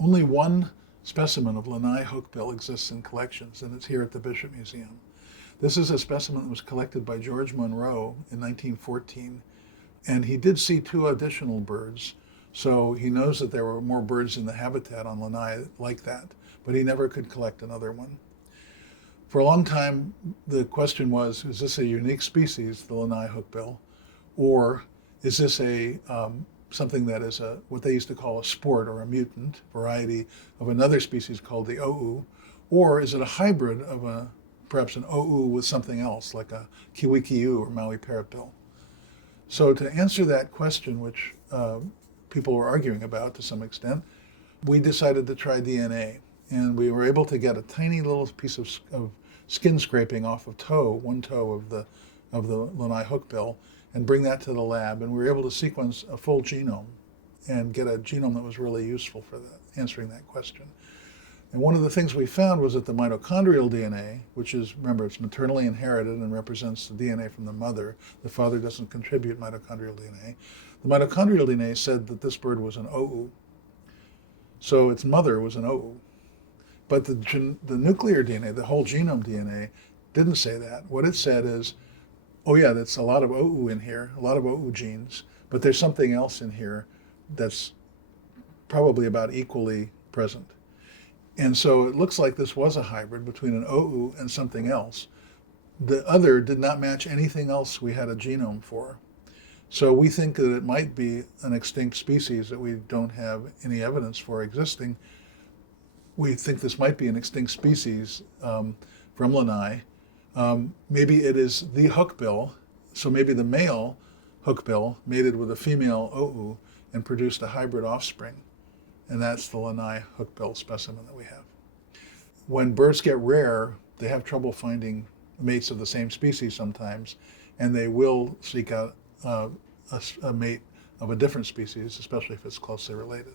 Only one specimen of Lānaʻi hookbill exists in collections, and it's here at the Bishop Museum. This is a specimen that was collected by George Monroe in 1914, and he did see two additional birds, so he knows that there were more birds in the habitat on Lānaʻi like that, but he never could collect another one. For a long time, the question was, is this a unique species, the Lānaʻi hookbill, or is this something that is what they used to call a sport or a mutant variety of another species called the o'u, or is it a hybrid of perhaps an o'u with something else, like a kiwikiu or Maui parrotbill? So to answer that question, which people were arguing about to some extent, we decided to try DNA. And we were able to get a tiny little piece of skin scraping off of one toe of the Lānaʻi hookbill, and bring that to the lab. And we were able to sequence a full genome and get a genome that was really useful for answering that question. And one of the things we found was that the mitochondrial DNA, which is, remember, it's maternally inherited and represents the DNA from the mother. The father doesn't contribute mitochondrial DNA. The mitochondrial DNA said that this bird was an o'u. So its mother was an o'u. But the nuclear DNA, the whole genome DNA, didn't say that. What it said is, oh yeah, that's a lot of o'u in here, a lot of o'u genes, but there's something else in here that's probably about equally present. And so it looks like this was a hybrid between an o'u and something else. The other did not match anything else we had a genome for. So we think that it might be an extinct species that we don't have any evidence for existing. We think this might be an extinct species from Lānaʻi. Maybe it is the hookbill, so maybe the male hookbill mated with a female o'u and produced a hybrid offspring. And that's the Lānaʻi hookbill specimen that we have. When birds get rare, they have trouble finding mates of the same species sometimes, and they will seek out a mate of a different species, especially if it's closely related.